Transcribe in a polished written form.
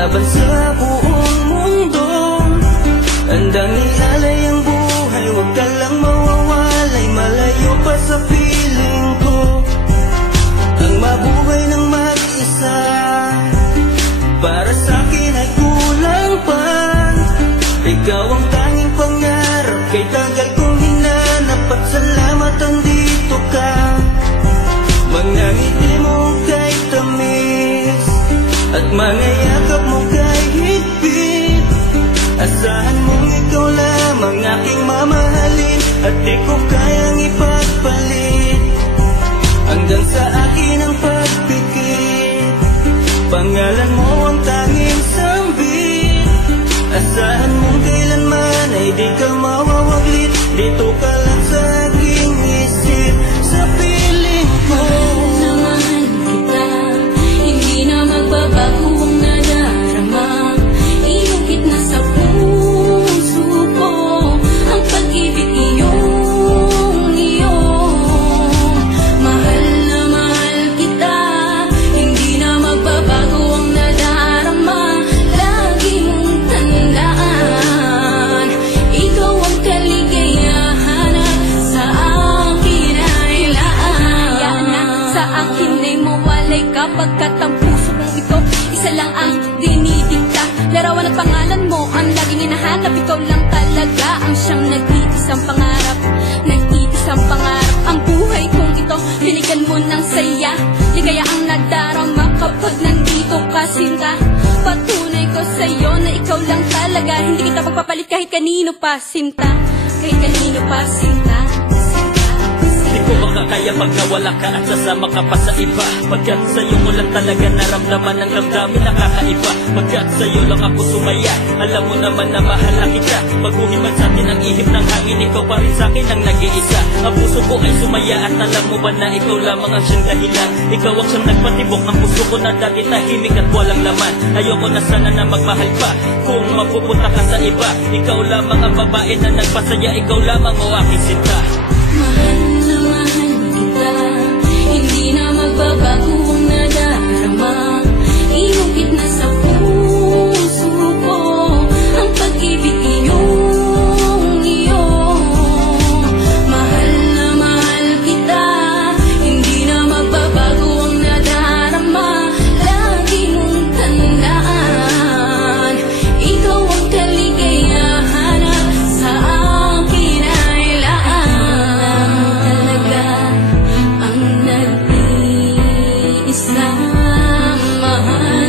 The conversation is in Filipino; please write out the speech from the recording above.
laban sa buong mundo. Handang ialay ang buhay, huwag ka lang mawawalay, malayo pa sa piling ko. Ang mabuhay ng mag-isa, para sa'kin ay kulang pa. Ikaw ang tanging pangarap, kay tagal kong hinanap, at salamat andito ka. Mga ngiti mo kay tamis, at mga yakap mo kay higpit. Asahan mong ikaw lamang aking mamahalin, at di ko kayang ipagpalit. Hanggang sa akin ang pagpikit, pangalan mo ang tanging sambit. Asahan mong kailanman ay di ka mawawaglit, dito ka lang sa aking isip, sa piling ko. Mahal kita, hindi na magbabago ang nadarama. Inukit na sa puso ko ang pag-ibig iyong iyo. Mahal na mahal kita, hindi na magbabago ang nadarama. Lagi mong tandaan, ikaw ang kaligayahan sa akin ay laan. Sa akin ay mawalay ka, pagkat ang puso kong ito isa lang ang dinidikta. Larawan at pangalan mo ang laging hinahanap, ikaw lang talaga ang siyang nag-iisang pangarap. Nag-iisang pangarap ang buhay kong ito, binigyan mo ng saya. Ligaya ang nadarama kapag nandito ka, sinta. Patunay ko sa'yo na ikaw lang talaga, hindi kita pagpapalit kahit kanino pa, sinta. Kahit kanino pa, sinta. Di ko makakaya pag nawala ka at sasama ka pa sa iba. Pagkat sa'yo mo lang talaga naramdaman ang damdamin nakakaiba. Pagkat sa'yo lang ako sumaya, alam mo naman na mahal na kita. Baguhin man sa'tin ang ihip ng hangin, ikaw pa rin sa'kin ang nag-iisa. Ang puso ko ay sumaya at alam mo ba na ikaw lamang ang siyang dahilan. Ikaw ang siyang nagpatibok ng puso ko na dati tahimik at walang laman. Ayoko na sana na magmahal pa kung mapupunta ka sa iba. Ikaw lamang ang babae na nagpasaya, ikaw lamang o aking sinta. Mahal na mahal kita, hindi na magbabago ang nadarama. Inukit na sa puso ko ang pag-ibig iyong iyo. Mahal na mahal kita, hindi na magbabago ang nadarama. Lagi mong tandaan, ikaw ang kaligayahan sa akin ay laan. Talaga ang nag-iisang mahal.